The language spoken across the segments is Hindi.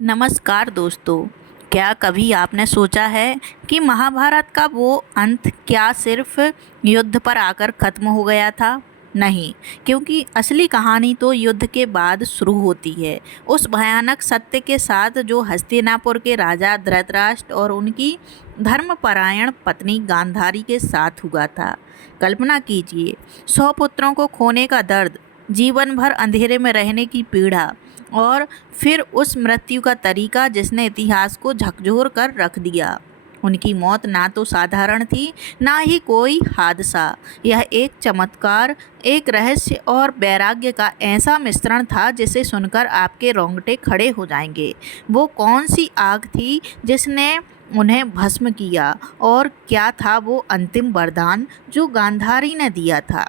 नमस्कार दोस्तों। क्या कभी आपने सोचा है कि महाभारत का वो अंत क्या सिर्फ युद्ध पर आकर खत्म हो गया था? नहीं, क्योंकि असली कहानी तो युद्ध के बाद शुरू होती है, उस भयानक सत्य के साथ जो हस्तिनापुर के राजा धृतराष्ट्र और उनकी धर्मपरायण पत्नी गांधारी के साथ हुआ था। कल्पना कीजिए, 100 पुत्रों को खोने का दर्द, जीवन भर अंधेरे में रहने की पीड़ा और फिर उस मृत्यु का तरीका जिसने इतिहास को झकझोर कर रख दिया। उनकी मौत ना तो साधारण थी, ना ही कोई हादसा। यह एक चमत्कार, एक रहस्य और वैराग्य का ऐसा मिश्रण था जिसे सुनकर आपके रोंगटे खड़े हो जाएंगे। वो कौन सी आग थी जिसने उन्हें भस्म किया, और क्या था वो अंतिम वरदान जो गांधारी ने दिया था?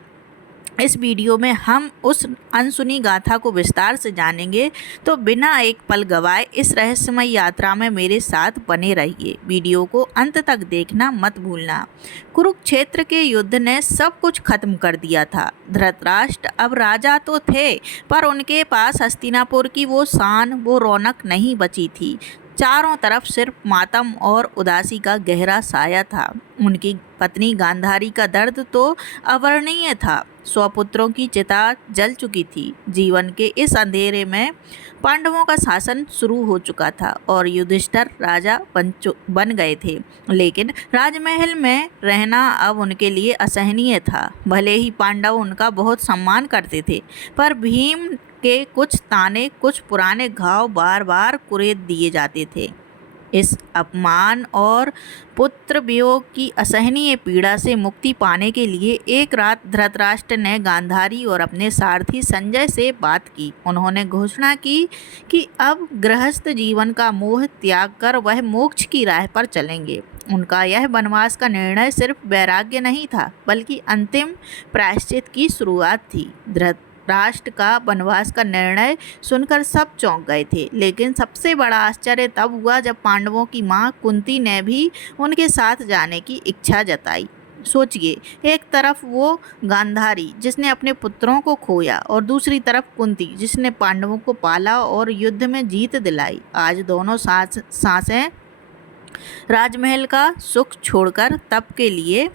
इस वीडियो में हम उस अनसुनी गाथा को विस्तार से जानेंगे, तो बिना एक पल गवाए इस रहस्यमय यात्रा में मेरे साथ बने रहिए। वीडियो को अंत तक देखना मत भूलना। कुरुक्षेत्र के युद्ध ने सब कुछ खत्म कर दिया था। धृतराष्ट्र अब राजा तो थे, पर उनके पास हस्तिनापुर की वो शान, वो रौनक नहीं बची थी। चारों तरफ सिर्फ मातम और उदासी का गहरा साया था। उनकी पत्नी गांधारी का दर्द तो अवर्णनीय था। 100 पुत्रों की चिता जल चुकी थी। जीवन के इस अंधेरे में पांडवों का शासन शुरू हो चुका था और युधिष्ठिर राजा बन गए थे। लेकिन राजमहल में रहना अब उनके लिए असहनीय था। भले ही पांडव उनका बहुत सम्मान करते थे, पर भीम के कुछ ताने, कुछ पुराने घाव बार बार कुरेद दिए जाते थे। इस अपमान और पुत्र वियोग की असहनीय पीड़ा से मुक्ति पाने के लिए एक रात धृतराष्ट्र ने गांधारी और अपने सारथी संजय से बात की। उन्होंने घोषणा की कि अब गृहस्थ जीवन का मोह त्याग कर वह मोक्ष की राह पर चलेंगे। उनका यह वनवास का निर्णय सिर्फ वैराग्य नहीं था, बल्कि अंतिम प्रायश्चित की शुरुआत थी। राष्ट्र का वनवास का निर्णय सुनकर सब चौंक गए थे, लेकिन सबसे बड़ा आश्चर्य तब हुआ जब पांडवों की मां कुंती ने भी उनके साथ जाने की इच्छा जताई। सोचिए, एक तरफ वो गांधारी जिसने अपने पुत्रों को खोया, और दूसरी तरफ कुंती जिसने पांडवों को पाला और युद्ध में जीत दिलाई। आज दोनों सांसें राजमहल का सुख छोड़कर तप के लिए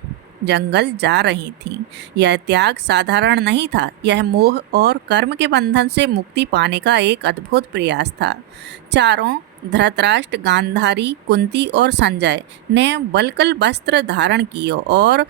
जंगल जा रही थीं। यह त्याग साधारण नहीं था, यह मोह और कर्म के बंधन से मुक्ति पाने का एक अद्भुत प्रयास था। चारों, धृतराष्ट्र, गांधारी, कुंती और संजय ने वल्कल वस्त्र धारण किए और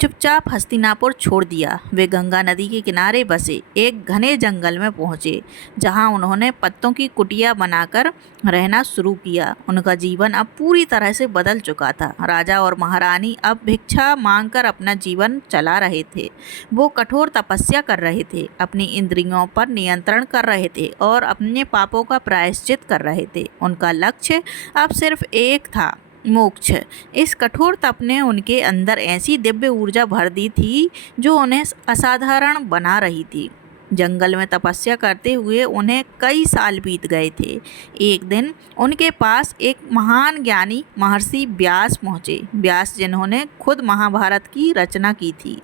चुपचाप हस्तिनापुर छोड़ दिया। वे गंगा नदी के किनारे बसे एक घने जंगल में पहुँचे, जहाँ उन्होंने पत्तों की कुटिया बनाकर रहना शुरू किया। उनका जीवन अब पूरी तरह से बदल चुका था। राजा और महारानी अब भिक्षा मांगकर अपना जीवन चला रहे थे। वो कठोर तपस्या कर रहे थे, अपनी इंद्रियों पर नियंत्रण कर रहे थे और अपने पापों का प्रायश्चित कर रहे थे। उनका लक्ष्य अब सिर्फ एक था, मोक्ष। इस कठोर तप ने उनके अंदर ऐसी दिव्य ऊर्जा भर दी थी जो उन्हें असाधारण बना रही थी। जंगल में तपस्या करते हुए उन्हें कई साल बीत गए थे। एक दिन उनके पास एक महान ज्ञानी महर्षि व्यास पहुँचे। व्यास जिन्होंने खुद महाभारत की रचना की थी।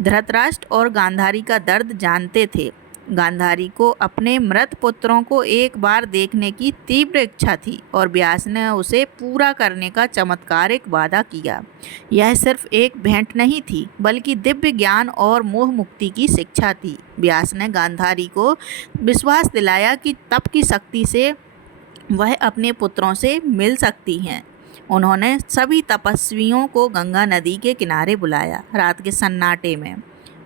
धृतराष्ट्र और गांधारी का दर्द जानते थे। गांधारी को अपने मृत पुत्रों को एक बार देखने की तीव्र इच्छा थी और व्यास ने उसे पूरा करने का चमत्कारिक वादा किया। यह सिर्फ एक भेंट नहीं थी, बल्कि दिव्य ज्ञान और मोह मुक्ति की शिक्षा थी। व्यास ने गांधारी को विश्वास दिलाया कि तप की शक्ति से वह अपने पुत्रों से मिल सकती हैं। उन्होंने सभी तपस्वियों को गंगा नदी के किनारे बुलाया। रात के सन्नाटे में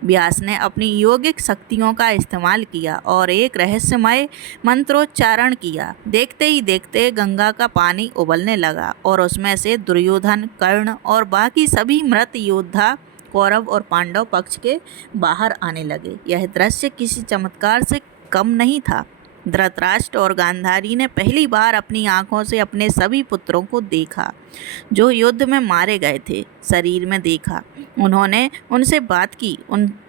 व्यास ने अपनी योगिक शक्तियों का इस्तेमाल किया और एक रहस्यमय मंत्रोच्चारण किया। देखते ही देखते गंगा का पानी उबलने लगा और उसमें से दुर्योधन, कर्ण और बाकी सभी मृत योद्धा कौरव और पांडव पक्ष के बाहर आने लगे। यह दृश्य किसी चमत्कार से कम नहीं था। धृतराष्ट्र और गांधारी ने पहली बार अपनी आंखों से अपने सभी पुत्रों को देखा जो युद्ध में मारे गए थे। शरीर में देखा। उन्होंने उनसे बात की,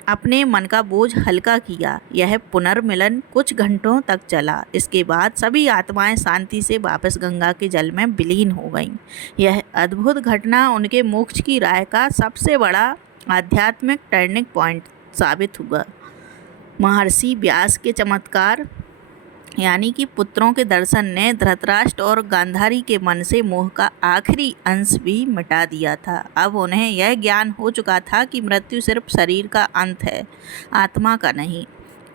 अपने मन का बोझ हल्का किया। यह पुनर्मिलन कुछ घंटों तक चला। इसके बाद सभी आत्माएं शांति से वापस गंगा के जल में विलीन हो गईं। यह अद्भुत घटना उनके मोक्ष की राह का सबसे बड़ा आध्यात्मिक टर्निंग पॉइंट साबित हुआ। महर्षि व्यास के चमत्कार यानी कि पुत्रों के दर्शन ने धृतराष्ट्र और गांधारी के मन से मोह का आखिरी अंश भी मिटा दिया था। अब उन्हें यह ज्ञान हो चुका था कि मृत्यु सिर्फ शरीर का अंत है, आत्मा का नहीं।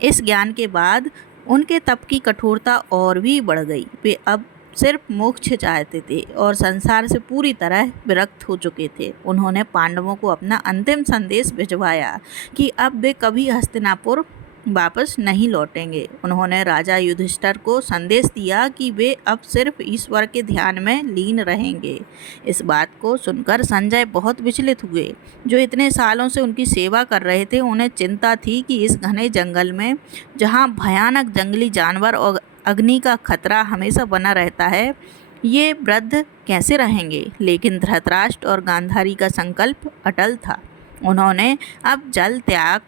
इस ज्ञान के बाद उनके तप की कठोरता और भी बढ़ गई। वे अब सिर्फ मोक्ष चाहते थे और संसार से पूरी तरह विरक्त हो चुके थे। उन्होंने पांडवों को अपना अंतिम संदेश भिजवाया कि अब वे कभी हस्तिनापुर वापस नहीं लौटेंगे। उन्होंने राजा युधिष्ठिर को संदेश दिया कि वे अब सिर्फ ईश्वर के ध्यान में लीन रहेंगे। इस बात को सुनकर संजय बहुत विचलित हुए। जो इतने सालों से उनकी सेवा कर रहे थे, उन्हें चिंता थी कि इस घने जंगल में, जहाँ भयानक जंगली जानवर और अग्नि का खतरा हमेशा बना रहता है, ये वृद्ध कैसे रहेंगे। लेकिन धृतराष्ट्र और गांधारी का संकल्प अटल था। उन्होंने अब जल त्याग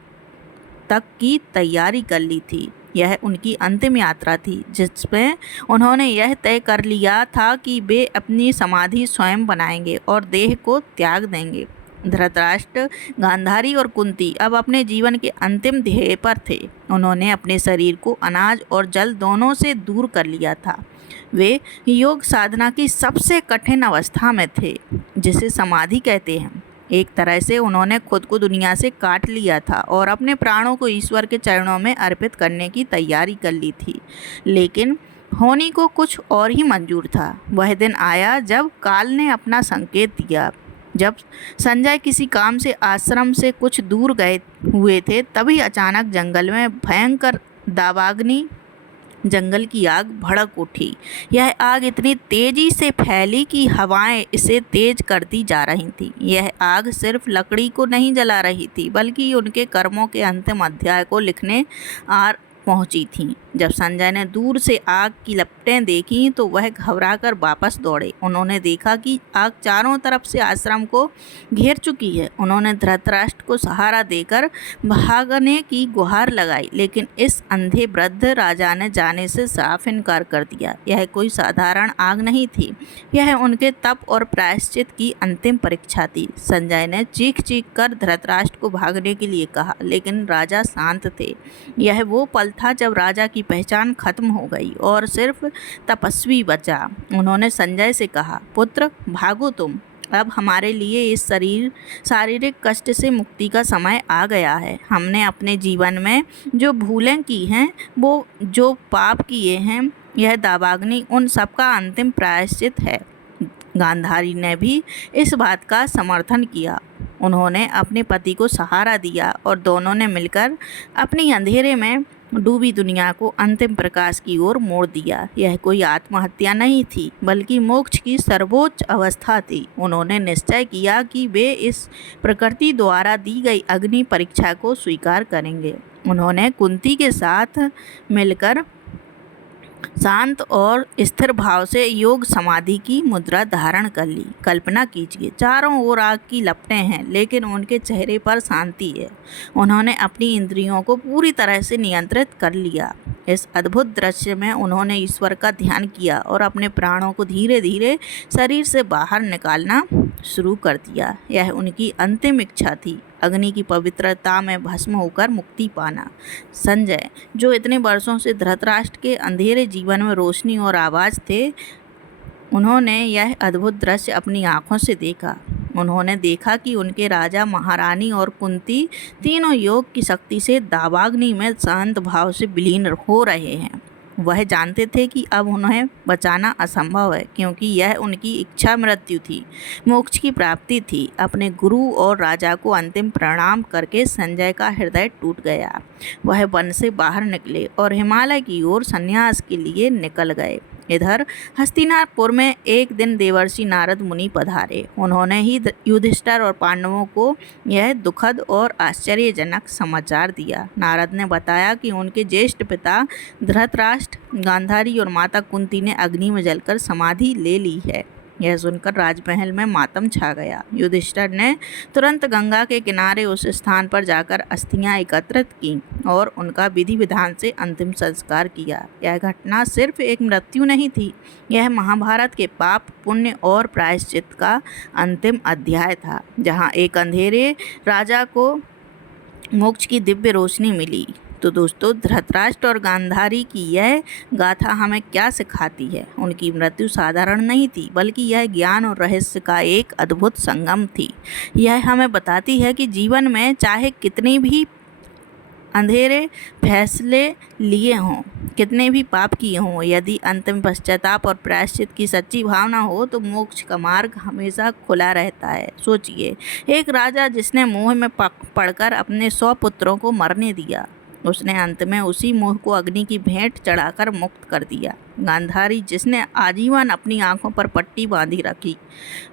तक की तैयारी कर ली थी। यह उनकी अंतिम यात्रा थी, जिसमें उन्होंने यह तय कर लिया था कि वे अपनी समाधि स्वयं बनाएंगे और देह को त्याग देंगे। धृतराष्ट्र, गांधारी और कुंती अब अपने जीवन के अंतिम ध्येय पर थे। उन्होंने अपने शरीर को अनाज और जल दोनों से दूर कर लिया था। वे योग साधना की सबसे कठिन अवस्था में थे, जिसे समाधि कहते हैं। एक तरह से उन्होंने खुद को दुनिया से काट लिया था और अपने प्राणों को ईश्वर के चरणों में अर्पित करने की तैयारी कर ली थी। लेकिन होनी को कुछ और ही मंजूर था। वह दिन आया जब काल ने अपना संकेत दिया। जब संजय किसी काम से आश्रम से कुछ दूर गए हुए थे, तभी अचानक जंगल में भयंकर दावाग्नि, जंगल की आग भड़क उठी। यह आग इतनी तेजी से फैली कि हवाएं इसे तेज करती जा रही थीं। यह आग सिर्फ लकड़ी को नहीं जला रही थी, बल्कि उनके कर्मों के अंतिम अध्याय को लिखने आ पहुंची थी। जब संजय ने दूर से आग की लपटें देखी तो वह घबराकर वापस दौड़े। उन्होंने देखा कि आग चारों तरफ से आश्रम को घेर चुकी है। उन्होंने धृतराष्ट्र को सहारा देकर भागने की गुहार लगाई, लेकिन इस अंधे वृद्ध राजा ने जाने से साफ इनकार कर दिया। यह कोई साधारण आग नहीं थी, यह उनके तप और प्रायश्चित की अंतिम परीक्षा थी। संजय ने चीख चीख कर धृतराष्ट्र को भागने के लिए कहा, लेकिन राजा शांत थे। यह वो पल था जब राजा की पहचान खत्म हो गई और सिर्फ तपस्वी बचा। उन्होंने संजय से कहा, पुत्र भागो तुम, अब हमारे लिए इस शारीरिक कष्ट से मुक्ति का समय आ गया है। हमने अपने जीवन में जो भूलें की हैं, वो जो पाप किए हैं, यह दावाग्नि उन सब का अंतिम प्रायश्चित है। गांधारी ने भी इस बात का समर्थन किया। उन्होंने अपने पति को सहारा दिया और दोनों ने मिलकर अपनी अंधेरे में डूबी दुनिया को अंतिम प्रकाश की ओर मोड़ दिया। यह कोई आत्महत्या नहीं थी, बल्कि मोक्ष की सर्वोच्च अवस्था थी। उन्होंने निश्चय किया कि वे इस प्रकृति द्वारा दी गई अग्नि परीक्षा को स्वीकार करेंगे। उन्होंने कुंती के साथ मिलकर शांत और स्थिर भाव से योग समाधि की मुद्रा धारण कर ली। कल्पना कीजिए, चारों ओर आग की लपटें हैं, लेकिन उनके चेहरे पर शांति है। उन्होंने अपनी इंद्रियों को पूरी तरह से नियंत्रित कर लिया। इस अद्भुत दृश्य में उन्होंने ईश्वर का ध्यान किया और अपने प्राणों को धीरे धीरे शरीर से बाहर निकालना शुरू कर दिया। यह उनकी अंतिम इच्छा थी, अग्नि की पवित्रता में भस्म होकर मुक्ति पाना। संजय, जो इतने वर्षों से धृतराष्ट्र के अंधेरे जीवन में रोशनी और आवाज़ थे, उन्होंने यह अद्भुत दृश्य अपनी आँखों से देखा। उन्होंने देखा कि उनके राजा, महारानी और कुंती तीनों योग की शक्ति से दावाग्नि में शांत भाव से विलीन हो रहे हैं। वह जानते थे कि अब उन्हें बचाना असंभव है, क्योंकि यह उनकी इच्छा मृत्यु थी, मोक्ष की प्राप्ति थी। अपने गुरु और राजा को अंतिम प्रणाम करके संजय का हृदय टूट गया। वह वन से बाहर निकले और हिमालय की ओर संन्यास के लिए निकल गए। इधर हस्तिनापुर में एक दिन देवर्षि नारद मुनि पधारे। उन्होंने ही युधिष्ठिर और पांडवों को यह दुखद और आश्चर्यजनक समाचार दिया। नारद ने बताया कि उनके ज्येष्ठ पिता धृतराष्ट्र, गांधारी और माता कुंती ने अग्नि में जलकर समाधि ले ली है। यह सुनकर राजमहल में मातम छा गया। युधिष्ठिर ने तुरंत गंगा के किनारे उस स्थान पर जाकर अस्थियां एकत्रित की और उनका विधि विधान से अंतिम संस्कार किया। यह घटना सिर्फ एक मृत्यु नहीं थी, यह महाभारत के पाप, पुण्य और प्रायश्चित का अंतिम अध्याय था, जहाँ एक अंधेरे राजा को मोक्ष की दिव्य रोशनी मिली तो दोस्तों, धृतराष्ट्र और गांधारी की यह गाथा हमें क्या सिखाती है? उनकी मृत्यु साधारण नहीं थी, बल्कि यह ज्ञान और रहस्य का एक अद्भुत संगम थी। यह हमें बताती है कि जीवन में चाहे कितनी भी अंधेरे फैसले लिए हों, कितने भी पाप किए हों, यदि अंत में पश्चाताप और प्रायश्चित की सच्ची भावना हो तो मोक्ष का मार्ग हमेशा खुला रहता है। सोचिए, एक राजा जिसने मोह में पड़कर अपने 100 पुत्रों को मरने दिया, उसने अंत में उसी मोह को अग्नि की भेंट चढ़ाकर मुक्त कर दिया। गांधारी, जिसने आजीवन अपनी आंखों पर पट्टी बांधी रखी,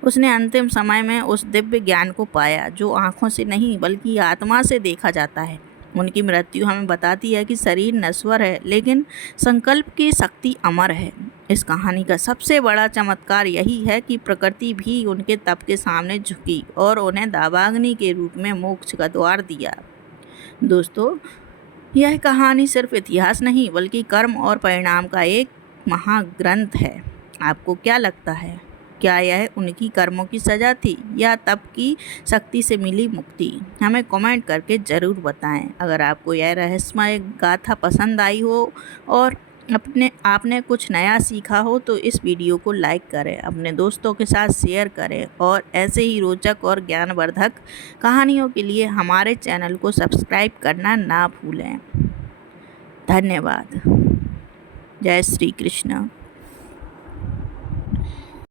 उसने अंतिम समय में उस दिव्य ज्ञान को पाया जो आंखों से नहीं बल्कि आत्मा से देखा जाता है। उनकी मृत्यु हमें बताती है कि शरीर नश्वर है, लेकिन संकल्प की शक्ति अमर है। इस कहानी का सबसे बड़ा चमत्कार यही है कि प्रकृति भी उनके तप के सामने झुकी और उन्हें दावाग्नि के रूप में मोक्ष का द्वार दिया। दोस्तों, यह कहानी सिर्फ इतिहास नहीं बल्कि कर्म और परिणाम का एक महाग्रंथ है। आपको क्या लगता है? क्या यह उनकी कर्मों की सज़ा थी या तप की शक्ति से मिली मुक्ति? हमें कमेंट करके ज़रूर बताएं। अगर आपको यह रहस्यमय गाथा पसंद आई हो और आपने कुछ नया सीखा हो तो इस वीडियो को लाइक करें, अपने दोस्तों के साथ शेयर करें और ऐसे ही रोचक और ज्ञानवर्धक कहानियों के लिए हमारे चैनल को सब्सक्राइब करना ना भूलें। धन्यवाद। जय श्री कृष्ण।